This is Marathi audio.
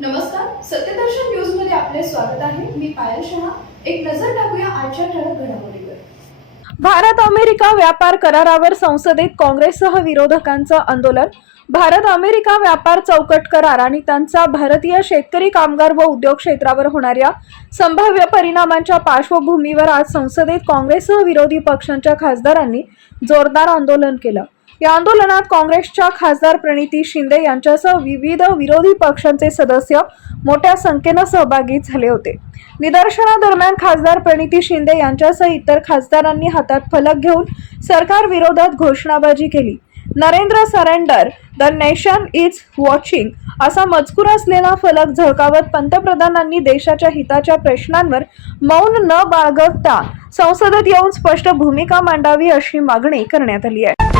नमस्कार, सत्यदर्शन न्यूज मध्ये आपले स्वागत आहे. मी पायल शहा. एक नजर टाकूया आजच्या ठळक घडामोडीवर. भारत अमेरिका व्यापार करारावर संसदेत काँग्रेससह विरोधकांचं आंदोलन. भारत अमेरिका व्यापार चौकट करार आणि त्यांचा भारतीय शेतकरी, कामगार व उद्योग क्षेत्रावर होणाऱ्या संभाव्य परिणामांच्या पार्श्वभूमीवर आज संसदेत काँग्रेससह विरोधी पक्षांच्या खासदारांनी जोरदार आंदोलन केलं. या आंदोलनात काँग्रेसच्या खासदार प्रणिती शिंदे यांच्यासह विविध विरोधी पक्षांचे सदस्य मोठ्या संख्येने सहभागी झाले होते. निदर्शनादरम्यान खासदार प्रणिती शिंदे यांच्यासह इतर खासदारांनी हातात फलक घेऊन सरकार विरोधात घोषणाबाजी केली. Narendra surrender, the nation is watching असा मजकूर असलेला फलक झळकावत पंतप्रधानांनी देशाच्या हिताच्या प्रश्नांवर मौन न बाळगता संसदेत येऊन स्पष्ट भूमिका मांडावी अशी मागणी करण्यात आली आहे.